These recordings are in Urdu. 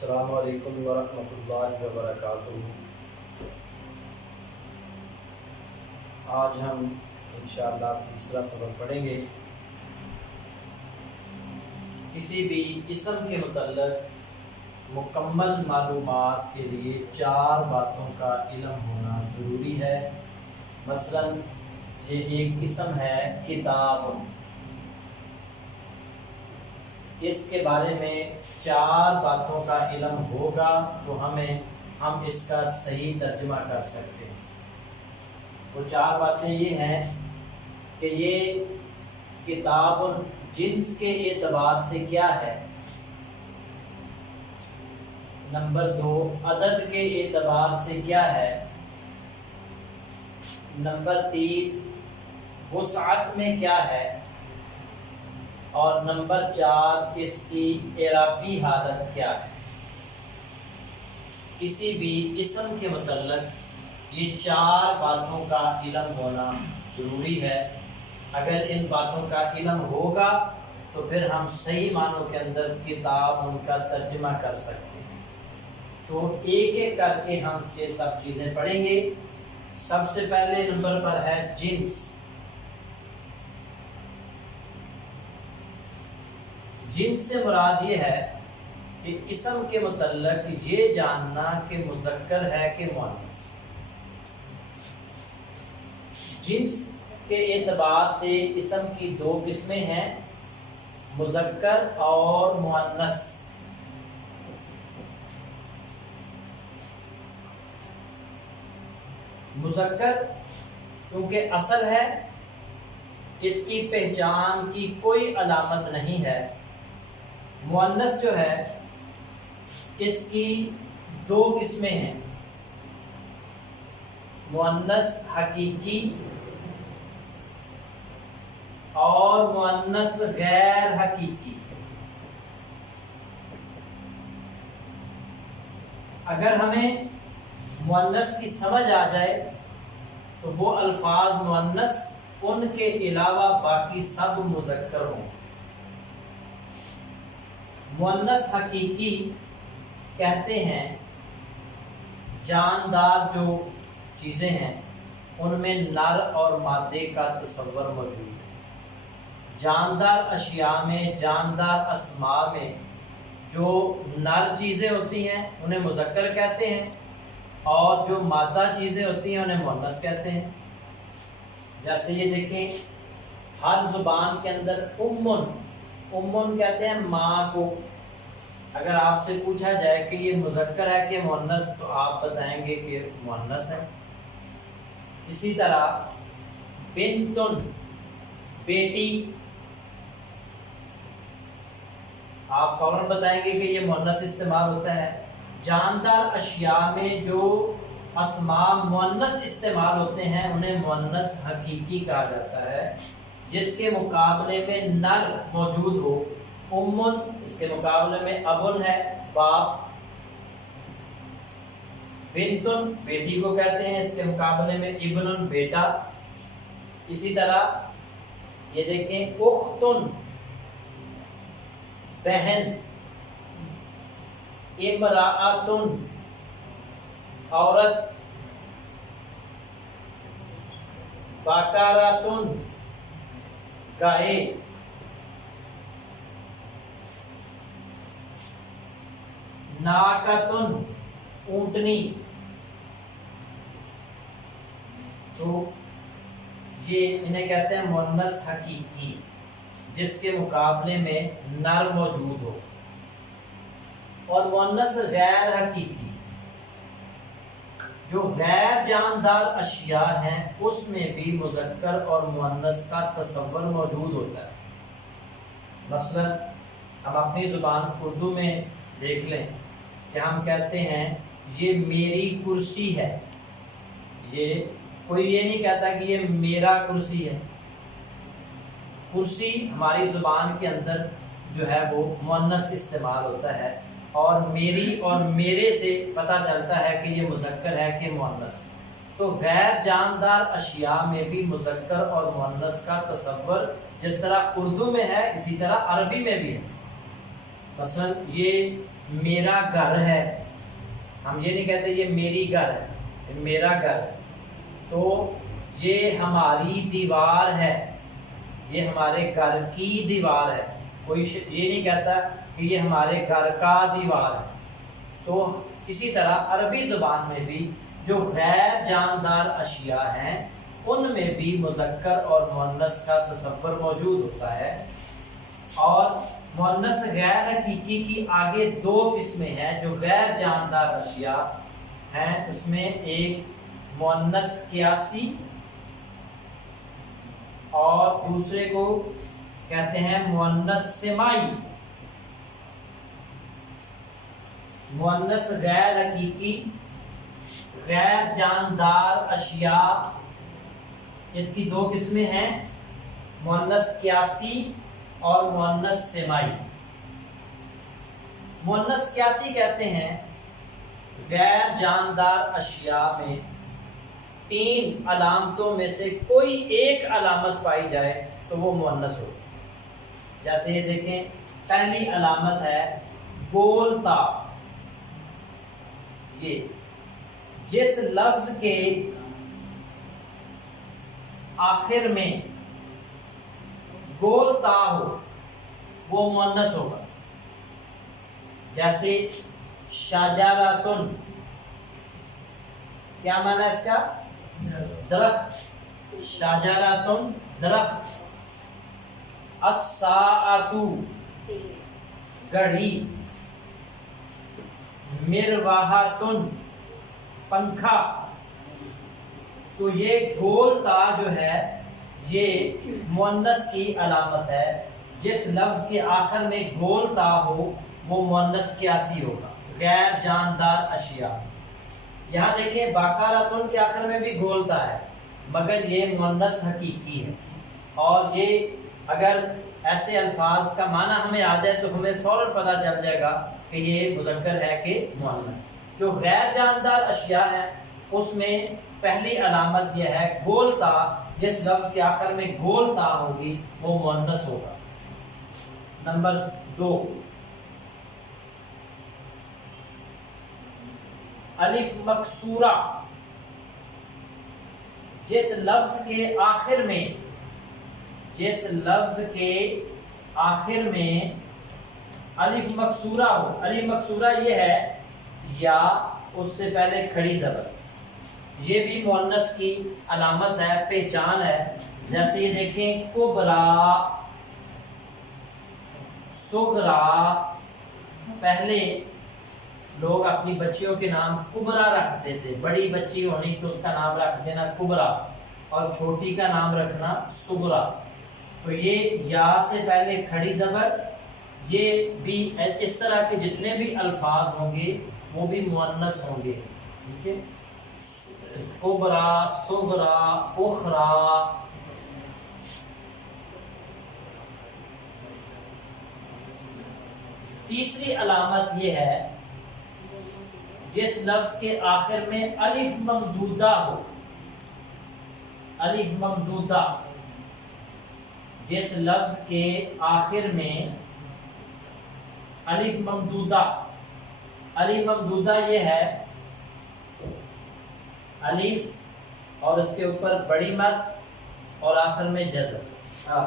السلام علیکم ورحمۃ اللہ وبرکاتہ۔ آج ہم انشاءاللہ تیسرا سبق پڑھیں گے۔ کسی بھی اسم کے متعلق مکمل معلومات کے لیے 4 باتوں کا علم ہونا ضروری ہے۔ مثلا یہ ایک اسم ہے کتاب، اس کے بارے میں 4 باتوں کا علم ہوگا تو ہم اس کا صحیح ترجمہ کر سکتے ہیں۔ وہ 4 باتیں یہ ہیں کہ یہ کتاب جنس کے اعتبار سے کیا ہے، نمبر 2 عدد کے اعتبار سے کیا ہے، نمبر 3 وسعت میں کیا ہے، اور نمبر 4 اس کی اعرابی حالت کیا ہے۔ کسی بھی اسم کے متعلق یہ 4 باتوں کا علم ہونا ضروری ہے۔ اگر ان باتوں کا علم ہوگا تو پھر ہم صحیح معنوں کے اندر کتاب ان کا ترجمہ کر سکتے ہیں۔ تو ایک ایک کر کے ہم یہ سب چیزیں پڑھیں گے۔ سب سے پہلے نمبر پر ہے جنس۔ جنس سے مراد یہ ہے کہ اسم کے متعلق یہ جاننا کہ مذکر ہے کہ مؤنث۔ جنس کے اعتبار سے اسم کی 2 قسمیں ہیں، مذکر اور مؤنث۔ مذکر چونکہ اصل ہے، اس کی پہچان کی کوئی علامت نہیں ہے۔ مؤنث جو ہے اس کی 2 قسمیں ہیں، مؤنث حقیقی اور مؤنث غیر حقیقی۔ اگر ہمیں مؤنث کی سمجھ آ جائے تو وہ الفاظ مؤنث ان کے علاوہ باقی سب مذکر ہوں۔ مؤنث حقیقی کہتے ہیں جاندار جو چیزیں ہیں ان میں نر اور مادے کا تصور موجود ہے۔ جاندار اشیاء میں، جاندار اسماء میں جو نر چیزیں ہوتی ہیں انہیں مذکر کہتے ہیں، اور جو مادہ چیزیں ہوتی ہیں انہیں مؤنث کہتے ہیں۔ جیسے یہ دیکھیں، ہر زبان کے اندر امن کہتے ہیں ماں کو۔ اگر آپ سے پوچھا جائے کہ یہ مذکر ہے کہ مؤنث تو آپ بتائیں گے کہ مؤنث ہے۔ اسی طرح بنتن بیٹی، آپ فوراً بتائیں گے کہ یہ مؤنث استعمال ہوتا ہے۔ جاندار اشیاء میں جو اسماء مؤنث استعمال ہوتے ہیں انہیں مؤنث حقیقی کہا جاتا ہے۔ جس کے مقابلے میں نر موجود ہو، امن اس کے مقابلے میں ابن ہے باپ، بنتن بیٹی کو کہتے ہیں، اس کے مقابلے میں ابن بیٹا۔ اسی طرح یہ دیکھیں، اختن بہن، امرأتن عورت، بقرۃ گائے۔ ناقۃ اونٹنی۔ تو یہ انہیں کہتے ہیں مؤنث حقیقی، جس کے مقابلے میں نر موجود ہو۔ اور مؤنث غیر حقیقی جو غیر جاندار اشیاء ہیں اس میں بھی مذکر اور مؤنث کا تصور موجود ہوتا ہے۔ مثلا ہم اپنی زبان اردو میں دیکھ لیں کہ ہم کہتے ہیں یہ میری کرسی ہے۔ یہ کوئی یہ نہیں کہتا کہ یہ میرا کرسی ہے۔ کرسی ہماری زبان کے اندر جو ہے وہ مؤنث استعمال ہوتا ہے، اور میری اور میرے سے پتہ چلتا ہے کہ یہ مذکر ہے کہ مؤنث۔ تو غیر جاندار اشیاء میں بھی مذکر اور مؤنث کا تصور جس طرح اردو میں ہے اسی طرح عربی میں بھی ہے۔ مثلا یہ میرا گھر ہے، ہم یہ نہیں کہتے یہ میری گھر ہے، یہ میرا گھر ہے، تو یہ ہماری دیوار ہے، یہ ہمارے گھر کی دیوار ہے، کوئی یہ نہیں کہتا کہ یہ ہمارے گھر کا دیوار ہے۔ تو اسی طرح عربی زبان میں بھی جو غیر جاندار اشیاء ہیں ان میں بھی مذکر اور مؤنث کا تصور موجود ہوتا ہے، اور مؤنث غیر حقیقی کی آگے دو قسمیں ہیں جو غیر جاندار اشیاء ہیں، اس میں ایک مؤنث قیاسی اور دوسرے کو کہتے ہیں مؤنث سمائی۔ مؤنث غیر حقیقی غیر جاندار اشیاء، اس کی دو قسمیں ہیں، مؤنث قیاسی اور مؤنث سمائی۔ مؤنث قیاسی کہتے ہیں غیر جاندار اشیاء میں تین علامتوں میں سے کوئی ایک علامت پائی جائے تو وہ مؤنث ہو۔ جیسے یہ دیکھیں، پہلی علامت ہے گول تا، یہ جس لفظ کے آخر میں گول تا ہو وہ مؤنث ہوگا۔ جیسے شجرۃ، کیا معنی ہے اس کا؟ درخت، شجرۃ درخت، الساعۃ گھڑی، مروحۃ پنکھا۔ تو یہ گول تا جو ہے یہ مؤنث کی علامت ہے، جس لفظ کے آخر میں گول تا ہو وہ مؤنث قیاسی ہوگا، غیر جاندار اشیاء۔ یہاں دیکھیں باقاراتن کے آخر میں بھی گول تا ہے مگر یہ مؤنث حقیقی ہے، اور یہ اگر ایسے الفاظ کا معنی ہمیں آ جائے تو ہمیں فوراً پتہ چل جائے گا کہ یہ مذکر ہے کہ مؤنث۔ جو غیر جاندار اشیاء ہیں اس میں پہلی علامت یہ ہے گول تا، جس لفظ کے آخر میں گول تا ہوگی وہ مؤنث ہوگا۔ نمبر 2، الف مکسورہ، جس لفظ کے آخر میں الف مکسورہ ہو۔ الف مکسورہ یہ ہے یا اس سے پہلے کھڑی زبر، یہ بھی مؤنث کی علامت ہے، پہچان ہے۔ جیسے یہ دیکھیں کبریٰ، صغریٰ، پہلے لوگ اپنی بچیوں کے نام کبریٰ رکھتے تھے، بڑی بچی ہونی تو اس کا نام رکھ دینا کبریٰ اور چھوٹی کا نام رکھنا صغریٰ۔ تو یہ یا سے پہلے کھڑی زبر، یہ بھی اس طرح کے جتنے بھی الفاظ ہوں گے وہ بھی مؤنث ہوں گے، ٹھیک ہے؟ کبریٰ، صغریٰ، اخریٰ۔ تیسری علامت یہ ہے جس لفظ کے آخر میں الف ممدودہ ہو۔ الف ممدودہ، جس لفظ کے آخر میں الف ممدودہ، الف ممدودہ یہ ہے الف اور اس کے اوپر بڑی مد اور آخر میں جزم،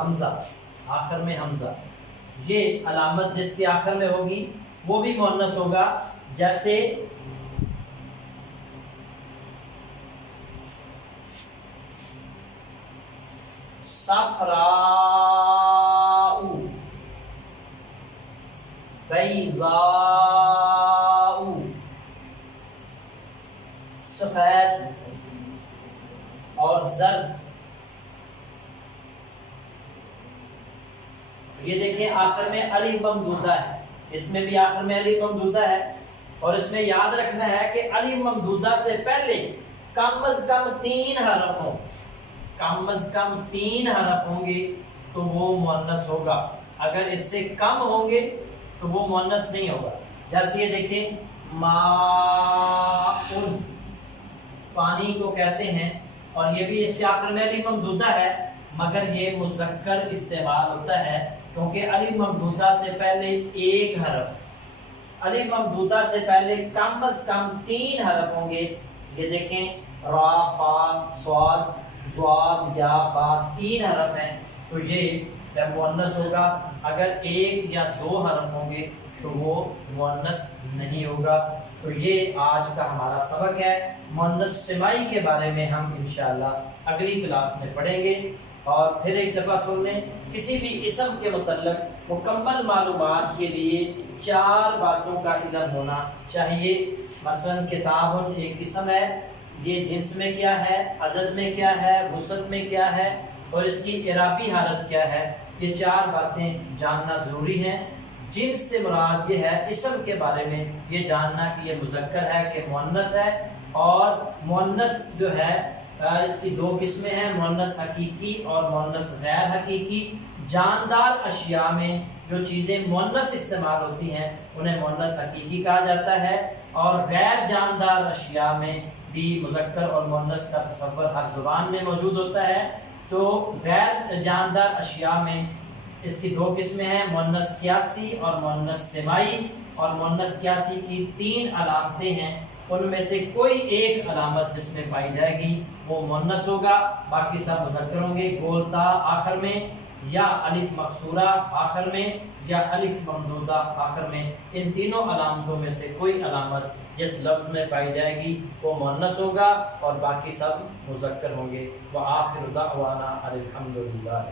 حمزہ، آخر میں حمزہ، یہ علامت جس کے آخر میں ہوگی وہ بھی مؤنث ہوگا۔ جیسے صفراء، بیضاء، سفید اور زرد۔ یہ دیکھیں آخر میں الف ممدودہ ہے، اس میں بھی آخر میں الف ممدودہ ہے، اور اس میں یاد رکھنا ہے کہ الف ممدودہ سے پہلے کم از کم 3 حرف ہوں، کم از کم 3 حرف ہوں گے تو وہ مؤنث ہوگا، اگر اس سے کم ہوں گے تو وہ مؤنث نہیں ہوگا۔ جیسے یہ دیکھیں ماء، پانی کو کہتے ہیں، اور یہ بھی اس کے آخر میں الف ممدودہ ہے مگر یہ مذکر استعمال ہوتا ہے کیونکہ الف ممدودہ سے پہلے ایک حرف الف ممدودہ سے پہلے کم از کم 3 حرف ہوں گے. یہ دیکھیں را فا صاد ضاد یا با 3 حرف ہیں. تو یہ جب مؤنث ہوگا اگر 1 یا 2 حرف ہوں گے تو وہ مؤنث نہیں ہوگا. تو یہ آج کا ہمارا سبق ہے. مؤنث سمائی کے بارے میں ہم انشاءاللہ اگلی کلاس میں پڑھیں گے. اور پھر ایک دفعہ سن لیں, کسی بھی اسم کے متعلق مکمل معلومات کے لیے 4 باتوں کا علم ہونا چاہیے. مثلا کتاب ایک اسم ہے, یہ جنس میں کیا ہے, عدد میں کیا ہے, وسعت میں کیا ہے اور اس کی اعرابی حالت کیا ہے. یہ 4 باتیں جاننا ضروری ہیں. جنس سے مراد یہ ہے اسم کے بارے میں یہ جاننا کہ یہ مذکر ہے کہ مؤنث ہے. اور مؤنث جو ہے اس کی 2 قسمیں ہیں, مؤنث حقیقی اور مؤنث غیر حقیقی. جاندار اشیاء میں جو چیزیں مؤنث استعمال ہوتی ہیں انہیں مؤنث حقیقی کہا جاتا ہے. اور غیر جاندار اشیاء میں بھی مذکر اور مؤنث کا تصور ہر زبان میں موجود ہوتا ہے. تو غیر جاندار اشیاء میں اس کی 2 قسمیں ہیں, مؤنث قیاسی اور مؤنث سمائی. اور مؤنث قیاسی کی 3 علامتیں ہیں, ان میں سے کوئی ایک علامت جس میں پائی جائے گی وہ مؤنث ہوگا, باقی سب مذکر ہوں گے. گولتا آخر میں, یا الف مقصورہ آخر میں, یا الف ممدودہ آخر میں. ان تینوں علامتوں میں سے کوئی علامت جس لفظ میں پائی جائے گی وہ مؤنث ہوگا اور باقی سب مذکر ہوں گے. وآخر دعوانا الحمدللہ.